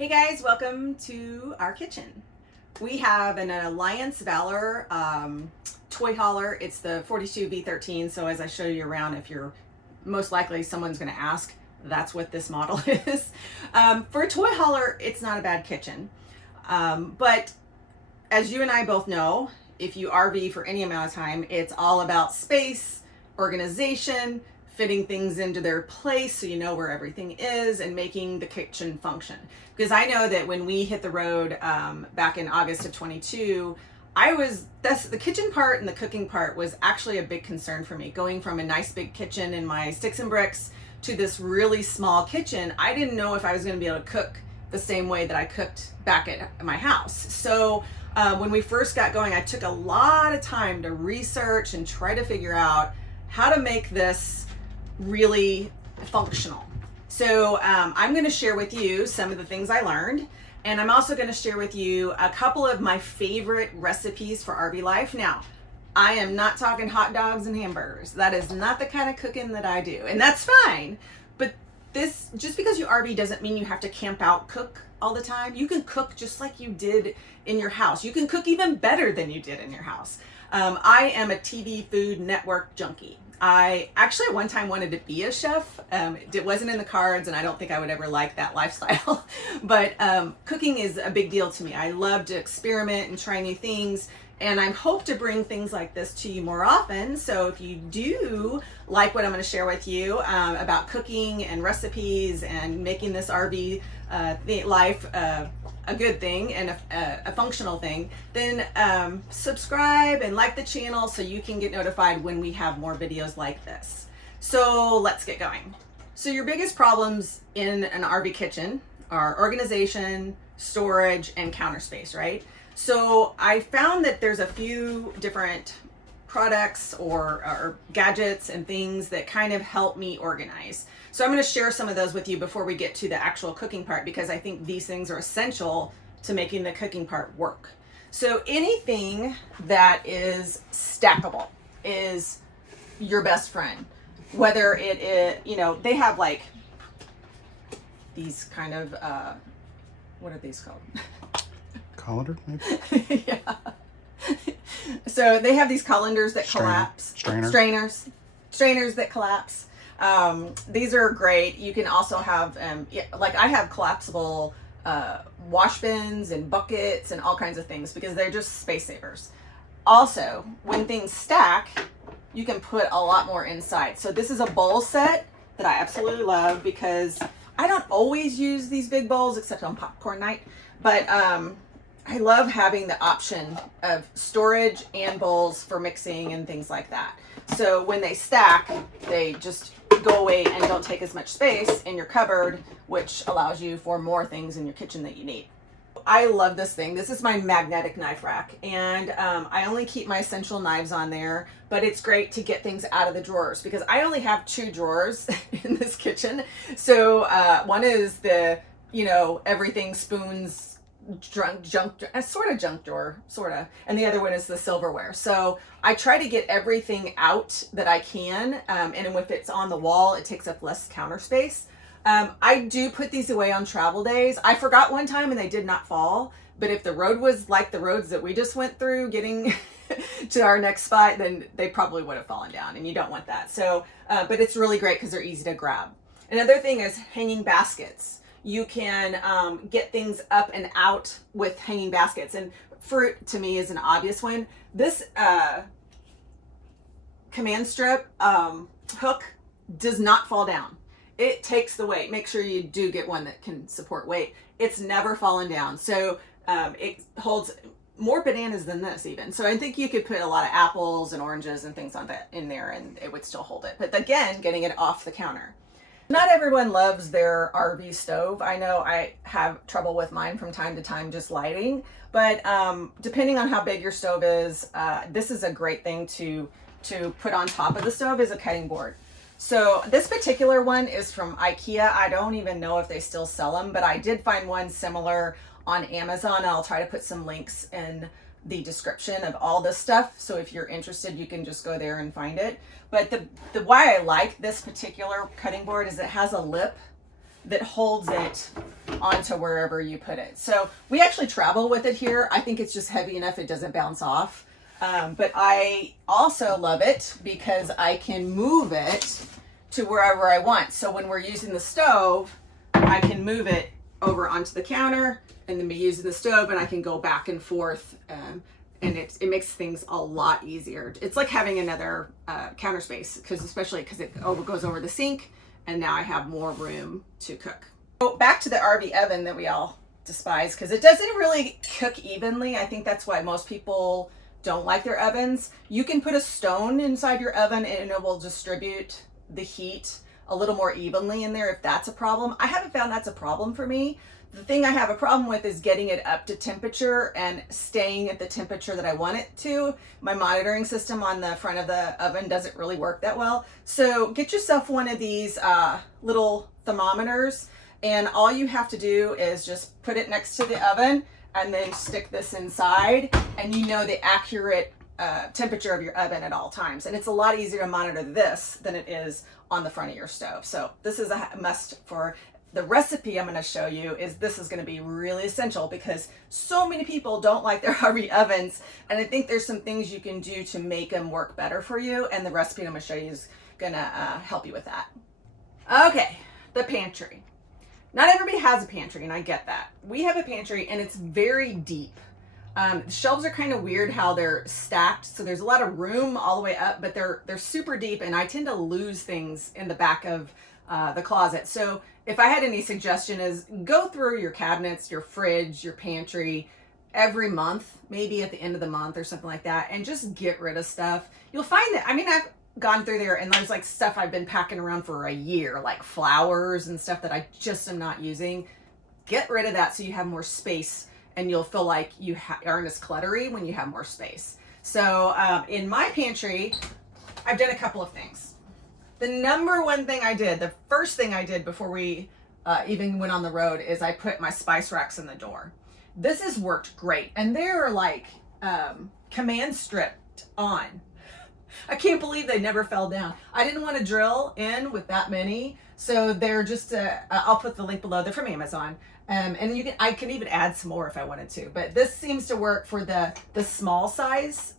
Hey guys, welcome to our kitchen. We have an Alliance Valor toy hauler. It's the 42 V13, so as I show you around, if you're most likely someone's going to ask, that's what this model is. For a toy hauler, it's not a bad kitchen. But as you and I both know, if you RV for any amount of time, it's all about space, organization, fitting things into their place so you know where everything is, and making the kitchen function. Because I know that when we hit the road back in August of 22, the kitchen part and the cooking part was actually a big concern for me. Going from a nice big kitchen in my sticks and bricks to this really small kitchen, I didn't know if I was going to be able to cook the same way that I cooked back at my house. So when we first got going, I took a lot of time to research and try to figure out how to make this really functional. So I'm going to share with you some of the things I learned, and I'm also going to share with you a couple of my favorite recipes for RV life. Now, I am not talking hot dogs and hamburgers. That is not the kind of cooking that I do, and that's fine. But this, just because you RV doesn't mean you have to camp out cook all the time. You can cook just like you did in your house. You can cook even better than you did in your house. I am a TV Food Network junkie. I actually at one time wanted to be a chef. It wasn't in the cards, and I don't think I would ever like that lifestyle. But cooking is a big deal to me. I love to experiment and try new things, and I hope to bring things like this to you more often. So if you do like what I'm going to share with you about cooking and recipes and making this RV life a good thing and a functional thing, then subscribe and like the channel so you can get notified when we have more videos like this. So let's get going. So your biggest problems in an RV kitchen are organization, storage, and counter space, right? So I found that there's a few different products or gadgets and things that kind of help me organize. So I'm going to share some of those with you before we get to the actual cooking part, because I think these things are essential to making the cooking part work. So anything that is stackable is your best friend. Whether it is, they have like these kind of, what are these called? Colander, maybe? Yeah. So they have these colanders that collapse. Strainers that collapse. These are great. You can also have, like I have collapsible wash bins and buckets and all kinds of things because they're just space savers. Also, when things stack, you can put a lot more inside. So this is a bowl set that I absolutely love because I don't always use these big bowls except on popcorn night, but I love having the option of storage and bowls for mixing and things like that. So when they stack, they just go away and don't take as much space in your cupboard, which allows you for more things in your kitchen that you need. I love this thing. This is my magnetic knife rack, and I only keep my essential knives on there, but it's great to get things out of the drawers because I only have 2 drawers in this kitchen. So one is the, everything, spoons, junk drawer, and the other one is the silverware. So I try to get everything out that I can, and if it's on the wall, it takes up less counter space. I do put these away on travel days. I forgot one time and they did not fall, but if the road was like the roads that we just went through getting to our next spot, then they probably would have fallen down, and you don't want that. So but it's really great because they're easy to grab. Another thing is hanging baskets. You can get things up and out with hanging baskets, and fruit to me is an obvious one. This command strip hook does not fall down. It takes the weight. Make sure you do get one that can support weight. It's never fallen down. So it holds more bananas than this even. So I think you could put a lot of apples and oranges and things on that in there and it would still hold it. But again, getting it off the counter. Not everyone loves their RV stove. I know I have trouble with mine from time to time just lighting, but depending on how big your stove is, this is a great thing to put on top of the stove is a cutting board. So this particular one is from IKEA. I don't even know if they still sell them, but I did find one similar on Amazon. I'll try to put some links in the description of all this stuff. So if you're interested, you can just go there and find it. But the why I like this particular cutting board is it has a lip that holds it onto wherever you put it. So we actually travel with it here. I think it's just heavy enough it doesn't bounce off. But I also love it because I can move it to wherever I want. So when we're using the stove, I can move it over onto the counter and then be using the stove, and I can go back and forth. And it makes things a lot easier. It's like having another counter space, especially because it goes over the sink, and now I have more room to cook. So back to the RV oven that we all despise because it doesn't really cook evenly. I think that's why most people don't like their ovens. You can put a stone inside your oven and it will distribute the heat a little more evenly in there if that's a problem. I haven't found that's a problem for me. The thing I have a problem with is getting it up to temperature and staying at the temperature that I want it to. My monitoring system on the front of the oven doesn't really work that well. So get yourself one of these little thermometers, and all you have to do is just put it next to the oven and then stick this inside, and you know the accurate temperature of your oven at all times. And it's a lot easier to monitor this than it is on the front of your stove. So this is a must for the recipe I'm going to show you. This is going to be really essential because so many people don't like their RV ovens, and I think there's some things you can do to make them work better for you, and the recipe I'm going to show you is going to help you with that. Okay, the pantry. Not everybody has a pantry, and I get that. We have a pantry, and it's very deep. The shelves are kind of weird how they're stacked, so there's a lot of room all the way up, but they're super deep, and I tend to lose things in the back of the closet. So if I had any suggestion is go through your cabinets, your fridge, your pantry every month, maybe at the end of the month or something like that, and just get rid of stuff. You'll find that, I've gone through there and there's like stuff I've been packing around for a year, like flowers and stuff that I just am not using. Get rid of that so you have more space, and you'll feel like you aren't as cluttery when you have more space. So in my pantry, I've done a couple of things. The number one thing I did, the first thing I did before we even went on the road, is I put my spice racks in the door. This has worked great, and they're like command stripped on. I can't believe they never fell down. I didn't want to drill in with that many, so they're just, I'll put the link below. They're from Amazon. And I can even add some more if I wanted to, but this seems to work for the small size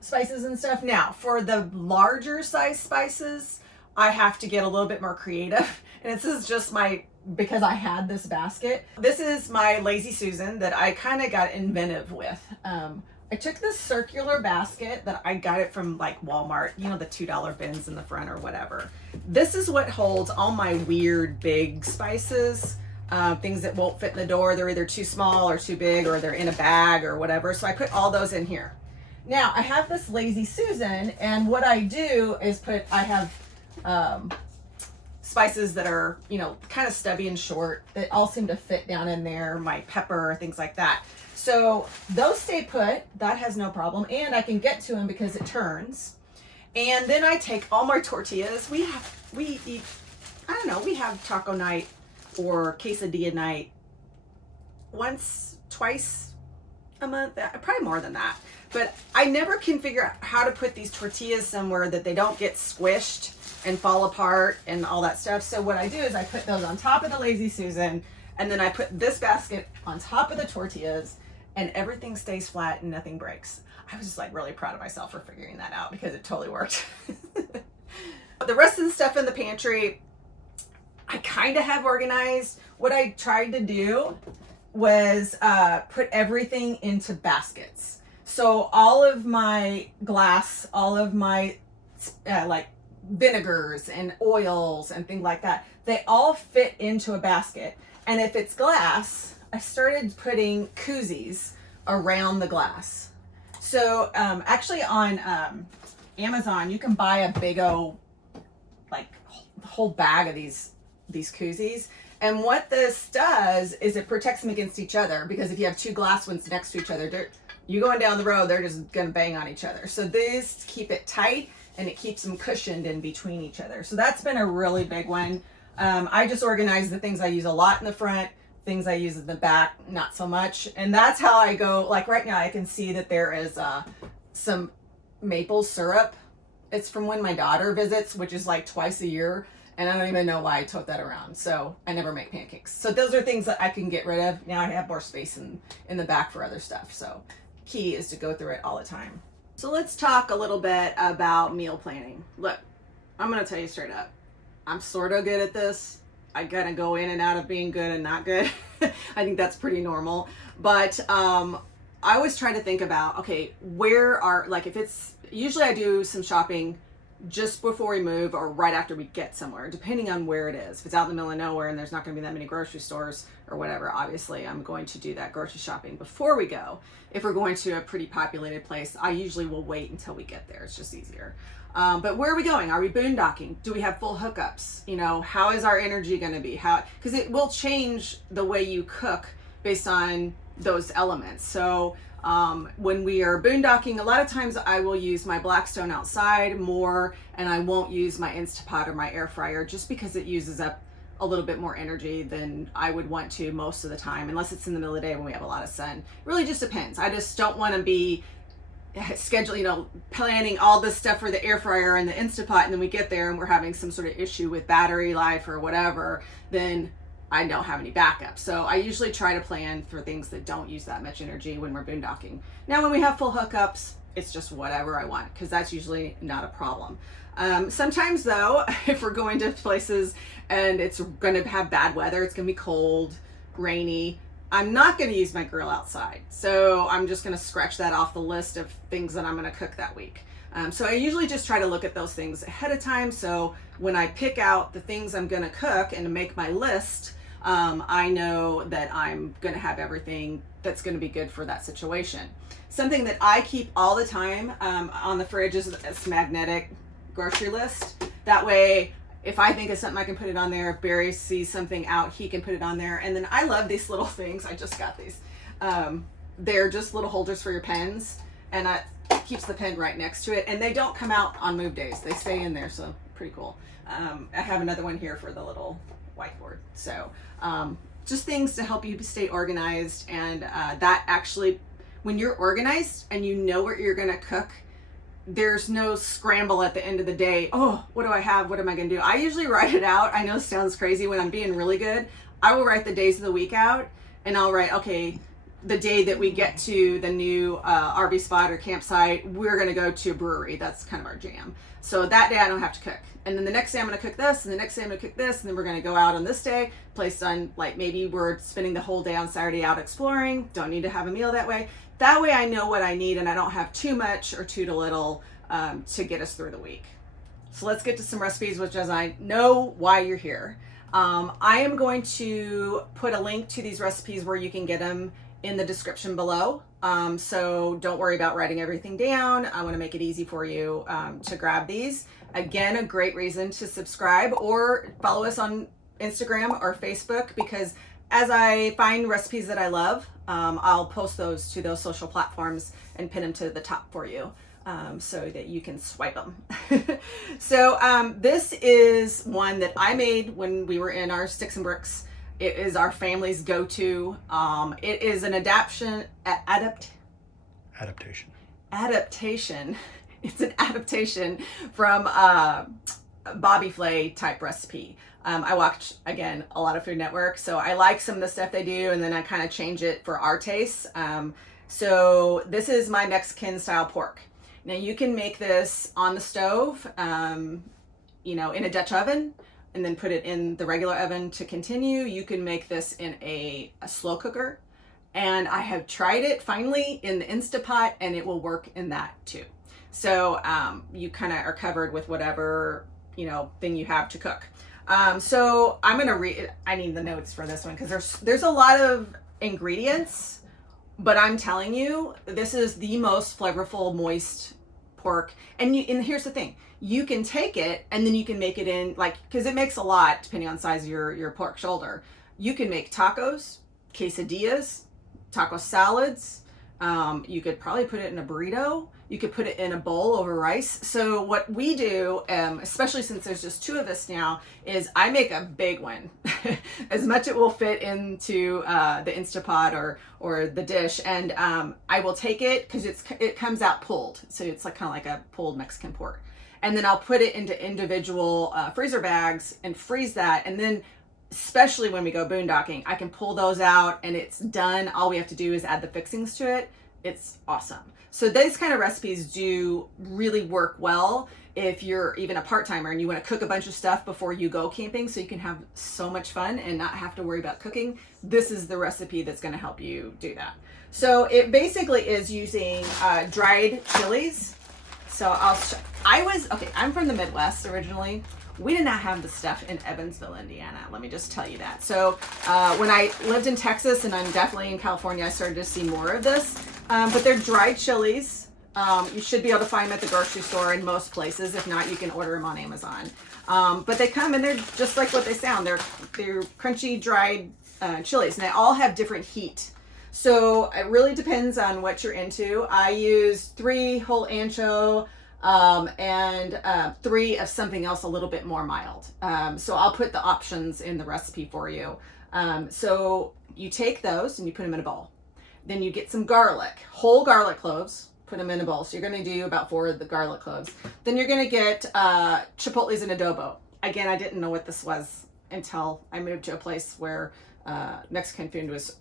spices and stuff. Now, for the larger size spices, I have to get a little bit more creative. And this is just because I had this basket. This is my Lazy Susan that I kind of got inventive with. I took this circular basket that I got it from like Walmart, you know, the $2 bins in the front or whatever. This is what holds all my weird big spices, things that won't fit in the door. They're either too small or too big, or they're in a bag or whatever. So I put all those in here. Now I have this Lazy Susan, and what I do is I have spices that are, you know, kind of stubby and short that all seem to fit down in there, my pepper, things like that. So those stay put, that has no problem, and I can get to them because it turns. And then I take all my tortillas. We eat, I don't know, we have taco night or quesadilla night twice a month, probably more than that. But I never can figure out how to put these tortillas somewhere that they don't get squished and fall apart and all that stuff. So what I do is I put those on top of the Lazy Susan, and then I put this basket on top of the tortillas, and everything stays flat and nothing breaks. I was just like really proud of myself for figuring that out because it totally worked. The rest of the stuff in the pantry, I kind of have organized. What I tried to do was put everything into baskets. So all of my glass, all of my like vinegars and oils and things like that, they all fit into a basket. And if it's glass, I started putting koozies around the glass. So actually on Amazon, you can buy a big old, like whole bag of these koozies. And what this does is it protects them against each other, because if you have two glass ones next to each other, you going down the road, they're just gonna bang on each other. So these keep it tight, and it keeps them cushioned in between each other. So that's been a really big one. I just organize the things I use a lot in the front, things I use in the back, not so much. And that's how I go. Like right now I can see that there is some maple syrup. It's from when my daughter visits, which is like twice a year. And I don't even know why I tote that around. So I never make pancakes. So those are things that I can get rid of. Now I have more space in the back for other stuff. So key is to go through it all the time. So let's talk a little bit about meal planning. Look, I'm going to tell you straight up. I'm sort of good at this. I gotta go in and out of being good and not good. I think that's pretty normal. But I always try to think about, okay, where are, like if it's, usually I do some shopping just before we move or right after we get somewhere, depending on where it is. If it's out in the middle of nowhere and there's not going to be that many grocery stores or whatever, obviously I'm going to do that grocery shopping before we go. If we're going to a pretty populated place, I usually will wait until we get there. It's just easier. But where are we going? Are we boondocking? Do we have full hookups? You know, how is our energy going to be? Because it will change the way you cook based on those elements. So when we are boondocking, a lot of times I will use my Blackstone outside more, and I won't use my Instapot or my air fryer just because it uses up a little bit more energy than I would want to most of the time, unless it's in the middle of the day when we have a lot of sun. It really just depends. I just don't want to be planning all this stuff for the air fryer and the Instapot, and then we get there and we're having some sort of issue with battery life or whatever, then I don't have any backup. So I usually try to plan for things that don't use that much energy when we're boondocking. Now, when we have full hookups, it's just whatever I want, because that's usually not a problem. Sometimes though, if we're going to places and it's going to have bad weather, it's going to be cold, rainy, I'm not going to use my grill outside. So I'm just going to scratch that off the list of things that I'm going to cook that week. So I usually just try to look at those things ahead of time. So when I pick out the things I'm going to cook and make my list, I know that I'm going to have everything that's going to be good for that situation. Something that I keep all the time on the fridge is this magnetic grocery list. That way, if I think of something, I can put it on there. If Barry sees something out, he can put it on there. And then I love these little things. I just got these. They're just little holders for your pens, and it keeps the pen right next to it. And they don't come out on move days. They stay in there, so pretty cool. I have another one here for the little whiteboard. So just things to help you stay organized. And that actually, when you're organized and you know what you're going to cook, there's no scramble at the end of the day. Oh, what do I have? What am I going to do? I usually write it out. I know it sounds crazy. When I'm being really good, I will write the days of the week out, and I'll write, okay, the day that we get to the new RV spot or campsite, we're going to go to a brewery. That's kind of our jam. So that day I don't have to cook. And then the next day I'm going to cook this, and the next day I'm going to cook this, and then we're going to go out on this day, placed on, like, maybe we're spending the whole day on Saturday out exploring. Don't need to have a meal that way. That way I know what I need, and I don't have too much or too little to get us through the week. So let's get to some recipes, which, as I know why you're here. I am going to put a link to these recipes where you can get them in the description below. So don't worry about writing everything down. I want to make it easy for you to grab these. Again, a great reason to subscribe or follow us on Instagram or Facebook, because as I find recipes that I love, I'll post those to those social platforms and pin them to the top for you so that you can swipe them. So this is one that I made when we were in our Sticks and Bricks. It is our family's go-to. It is an adaptation. It's an adaptation from Bobby Flay type recipe. I watch, again, a lot of Food Network, so I like some of the stuff they do, and then I kind of change it for our tastes. So this is my Mexican style pork. Now you can make this on the stove, in a Dutch oven, and then put it in the regular oven to continue. You can make this in a slow cooker, and I have tried it finally in the Instapot, and it will work in that too. So you kind of are covered with whatever thing you have to cook. So I'm gonna read. I need the notes for this one because there's a lot of ingredients, but I'm telling you, this is the most flavorful, moist pork. And here's the thing: you can take it and then you can make it in, because it makes a lot depending on the size of your pork shoulder. You can make tacos, quesadillas, taco salads. You could probably put it in a burrito. You could put it in a bowl over rice. So what we do, especially since there's just two of us now, is I make a big one, as much it will fit into the Instapot or the dish, and I will take it because it comes out pulled, so it's kind of like a pulled Mexican pork, and then I'll put it into individual freezer bags and freeze that. And then especially when we go boondocking, I can pull those out and it's done. All we have to do is add the fixings to it. It's awesome. So these kind of recipes do really work well if you're even a part-timer and you want to cook a bunch of stuff before you go camping so you can have so much fun and not have to worry about cooking. This is the recipe that's going to help you do that. So it basically is using dried chilies. So I'm from the Midwest originally. We did not have the stuff in Evansville, Indiana. Let me just tell you that. So when I lived in Texas, and I'm definitely in California, I started to see more of this. But they're dried chilies. You should be able to find them at the grocery store in most places. If not, you can order them on Amazon. But they come and they're just like what they sound. They're crunchy, dried chilies, and they all have different heat. So it really depends on what you're into. I use 3 whole ancho and 3 of something else a little bit more mild. So I'll put the options in the recipe for you. So you take those and you put them in a bowl. Then you get some garlic, whole garlic cloves, put them in a bowl. So you're going to do about 4 of the garlic cloves. Then you're going to get chipotles and adobo. Again, I didn't know what this was until I moved to a place where Mexican food was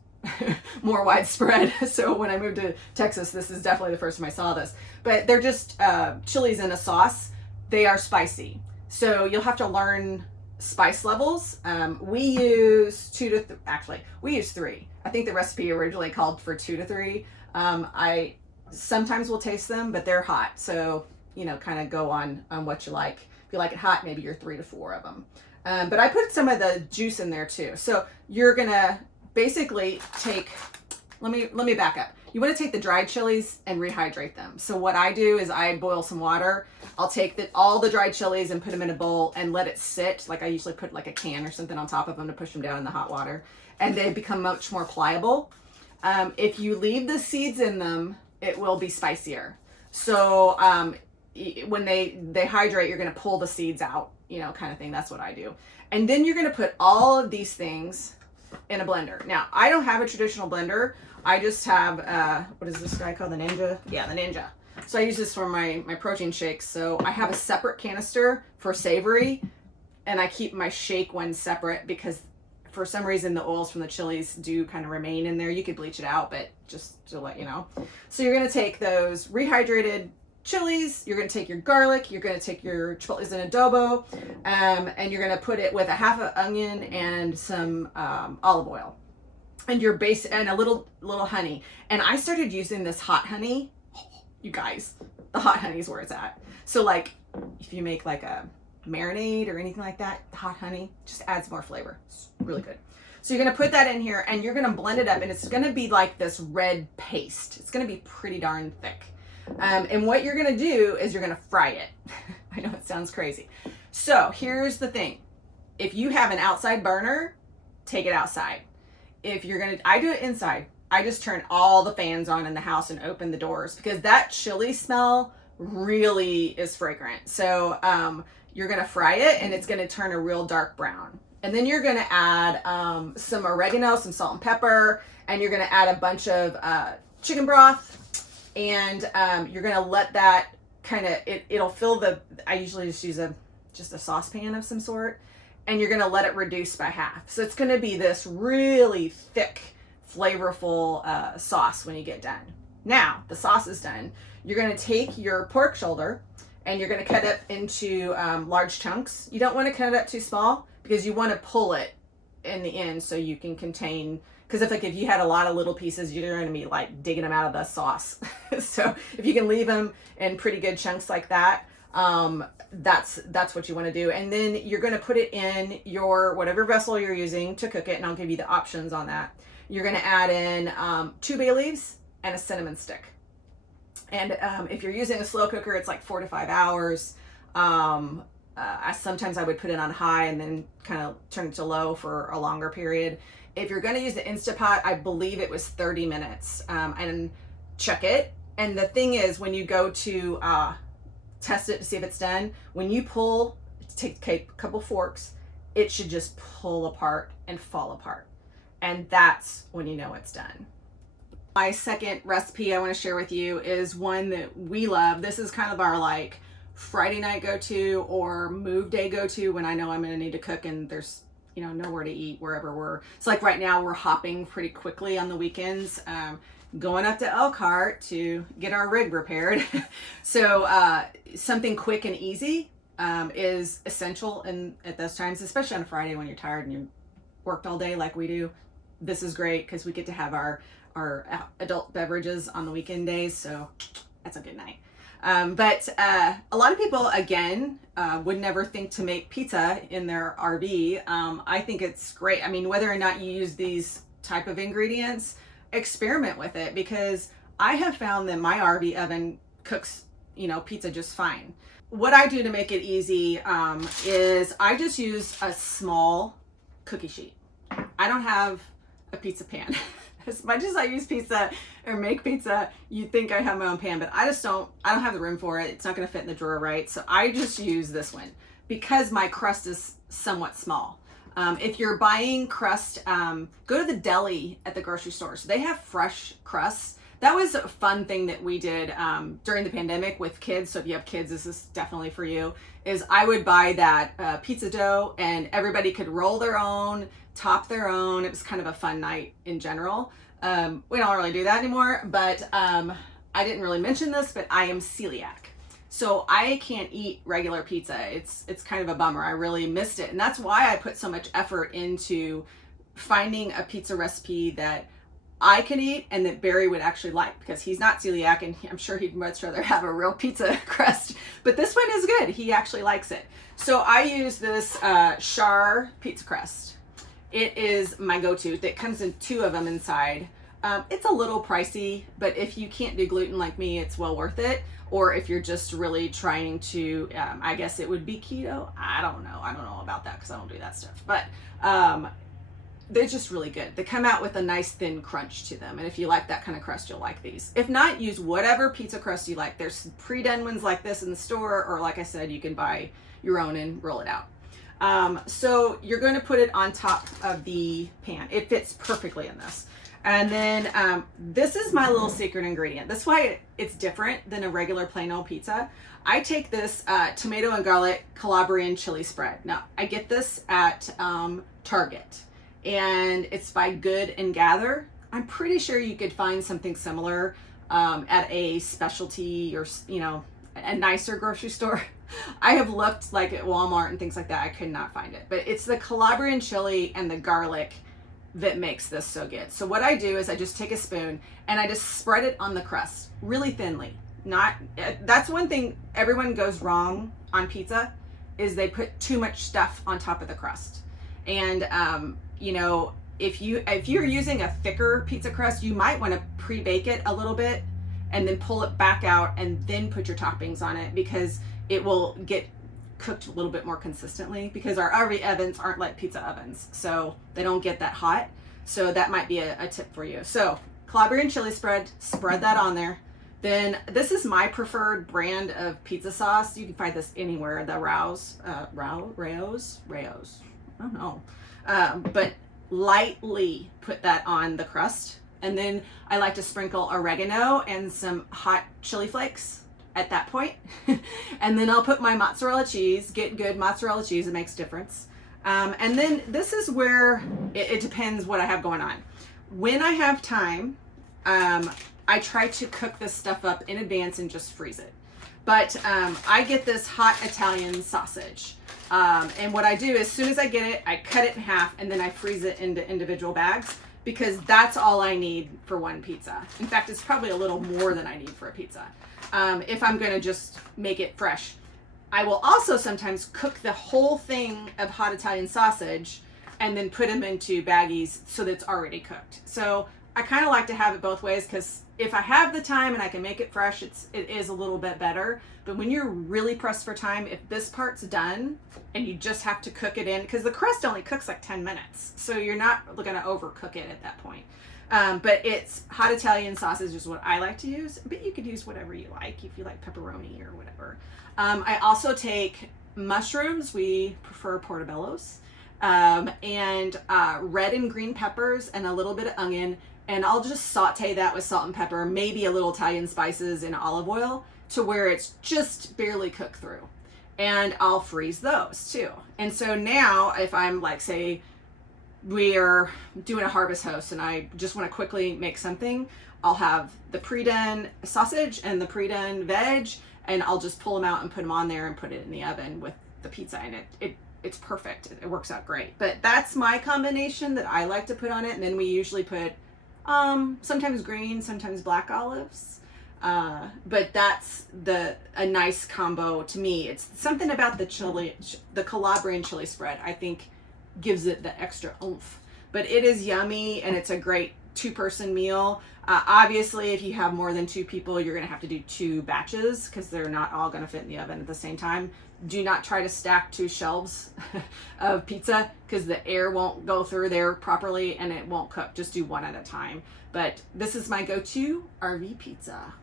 more widespread. So when I moved to Texas, this is definitely the first time I saw this. But they're just chilies in a sauce. They are spicy. So you'll have to learn spice levels. We use 2 to we use 3. I think the recipe originally called for 2 to 3. I sometimes will taste them, but they're hot. So, kind of go on what you like. If you like it hot, maybe you're 3 to 4 of them. But I put some of the juice in there too. So you're going to basically take, let me back up. You want to take the dried chilies and rehydrate them. So what I do is I boil some water. I'll take all the dried chilies and put them in a bowl and let it sit. Like I usually put like a can or something on top of them to push them down in the hot water. And they become much more pliable. If you leave the seeds in them, it will be spicier. So when they hydrate, you're going to pull the seeds out, kind of thing. That's what I do. And then you're going to put all of these things in a blender. Now, I don't have a traditional blender. I just have, what is this guy called? The Ninja? Yeah, the Ninja. So I use this for my protein shakes. So I have a separate canister for savory, and I keep my shake one separate because for some reason the oils from the chilies do kind of remain in there. You could bleach it out, but just to let you know. So you're going to take those rehydrated chilies, you're going to take your garlic, you're going to take your chipotles and adobo, and you're going to put it with a half an onion and some olive oil. And your base and a little honey. And I started using this hot honey. You guys, the hot honey is where it's at. So like if you make like a marinade or anything like that, hot honey just adds more flavor. It's really good. So you're going to put that in here and you're going to blend it up, and it's going to be like this red paste. It's going to be pretty darn thick. And what you're going to do is you're going to fry it. I know it sounds crazy. So here's the thing. If you have an outside burner, take it outside. If you're going to, I do it inside. I just turn all the fans on in the house and open the doors because that chili smell really is fragrant. So you're going to fry it and it's going to turn a real dark brown. And then you're going to add some oregano, some salt and pepper, and you're going to add a bunch of chicken broth. And you're going to let that kind of, it'll fill I usually just use just a saucepan of some sort. And you're going to let it reduce by half. So it's going to be this really thick, flavorful sauce when you get done. Now, the sauce is done. You're going to take your pork shoulder and you're going to cut it into large chunks. You don't want to cut it up too small because you want to pull it in the end so you can contain, because if you had a lot of little pieces, you're going to be like digging them out of the sauce. So if you can leave them in pretty good chunks like that, that's what you want to do. And then you're going to put it in your whatever vessel you're using to cook it, and I'll give you the options on that. You're going to add in 2 bay leaves and a cinnamon stick. And if you're using a slow cooker, it's like 4 to 5 hours. Sometimes I would put it on high and then kind of turn it to low for a longer period. If you're going to use the Instapot, I believe it was 30 minutes. And check it. And the thing is, when you go to test it to see if it's done, when you take a couple forks, it should just pull apart and fall apart. And that's when you know it's done. My second recipe I want to share with you is one that we love. This is kind of our like Friday night go-to or move day go-to when I know I'm going to need to cook and there's, you know, nowhere to eat wherever we're. So like right now we're hopping pretty quickly on the weekends, going up to Elkhart to get our rig repaired. So something quick and easy is essential at those times, especially on a Friday when you're tired and you worked all day like we do. This is great because we get to have our adult beverages on the weekend days. So that's a good night. But a lot of people, again, would never think to make pizza in their RV. I think it's great. I mean, whether or not you use these type of ingredients, experiment with it, because I have found that my RV oven cooks, you know, pizza just fine. What I do to make it easy is I just use a small cookie sheet. I don't have a pizza pan. As much as I use pizza or make pizza, you'd think I have my own pan, but I don't have the room for it. It's not going to fit in the drawer, right? So I just use this one because my crust is somewhat small. If you're buying crust, go to the deli at the grocery stores. They have fresh crusts. That was a fun thing that we did during the pandemic with kids. So if you have kids, this is definitely for you. Is I would buy that pizza dough and everybody could roll their own, top their own. It was kind of a fun night in general. We don't really do that anymore, but I didn't really mention this, but I am celiac. So I can't eat regular pizza. It's kind of a bummer. I really missed it. And that's why I put so much effort into finding a pizza recipe that I could eat and that Barry would actually like, because he's not celiac and I'm sure he'd much rather have a real pizza crust. But this one is good. He actually likes it. So I use this Char pizza crust. It is my go-to. That comes in 2 of them inside. It's a little pricey, but if you can't do gluten like me, it's well worth it. Or if you're just really trying to, I guess it would be keto. I don't know about that because I don't do that stuff. But they're just really good. They come out with a nice thin crunch to them. And if you like that kind of crust, you'll like these. If not, use whatever pizza crust you like. There's pre-done ones like this in the store, or like I said, you can buy your own and roll it out. So you're going to put it on top of the pan. It fits perfectly in this. And then this is my little secret ingredient. That's why it's different than a regular plain old pizza. I take this tomato and garlic Calabrian chili spread. Now, I get this at Target, and it's by Good and Gather. I'm pretty sure you could find something similar at a specialty or, you know, a nicer grocery store. I have looked like at Walmart and things like that. I could not find it. But it's the Calabrian chili and the garlic that makes this so good. So what I do is I just take a spoon and I just spread it on the crust really thinly. That's one thing everyone goes wrong on pizza, is they put too much stuff on top of the crust. And you know, if you're using a thicker pizza crust, you might want to pre-bake it a little bit and then pull it back out and then put your toppings on it, because it will get cooked a little bit more consistently, because our RV ovens aren't like pizza ovens, so they don't get that hot. So that might be a tip for you. So Calabrian chili spread that on there. Then this is my preferred brand of pizza sauce. You can find this anywhere. The Rao's, I don't know. But lightly put that on the crust. And then I like to sprinkle oregano and some hot chili flakes at that point. And then I'll put my mozzarella cheese. Get good mozzarella cheese, it makes a difference. And then this is where it depends what I have going on. When I have time, I try to cook this stuff up in advance and just freeze it. But I get this hot Italian sausage. And what I do, as soon as I get it, I cut it in half and then I freeze it into individual bags, because that's all I need for one pizza. In fact, it's probably a little more than I need for a pizza. If I'm gonna just make it fresh. I will also sometimes cook the whole thing of hot Italian sausage and then put them into baggies so that it's already cooked. So I kind of like to have it both ways, because if I have the time and I can make it fresh, it is a little bit better. But when you're really pressed for time, if this part's done and you just have to cook it in, because the crust only cooks like 10 minutes, so you're not going to overcook it at that point. But it's hot Italian sausage is what I like to use, but you could use whatever you like if you like pepperoni or whatever. I also take mushrooms. We prefer portobellos, and red and green peppers and a little bit of onion. And I'll just saute that with salt and pepper, maybe a little Italian spices and olive oil. to where it's just barely cooked through. And I'll freeze those too. And so now if I'm like, say we're doing a harvest host and I just want to quickly make something, I'll have the pre-done sausage and the pre-done veg, and I'll just pull them out and put them on there and put it in the oven with the pizza, and it's perfect. It works out great. But that's my combination that I like to put on it. And then we usually put sometimes green, sometimes black olives. But that's a nice combo to me. It's something about the Calabrian chili spread, I think, gives it the extra oomph. But it is yummy, and it's a great 2-person meal. Obviously, if you have more than 2 people, you're going to have to do 2 batches because they're not all going to fit in the oven at the same time. Do not try to stack 2 shelves of pizza because the air won't go through there properly and it won't cook. Just do 1 at a time. But this is my go-to RV pizza.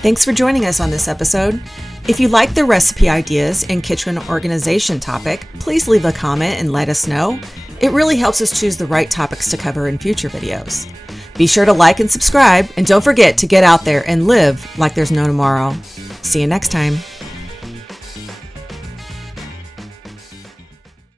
Thanks for joining us on this episode. If you like the recipe ideas and kitchen organization topic, please leave a comment and let us know. It really helps us choose the right topics to cover in future videos. Be sure to like and subscribe, and don't forget to get out there and live like there's no tomorrow. See you next time.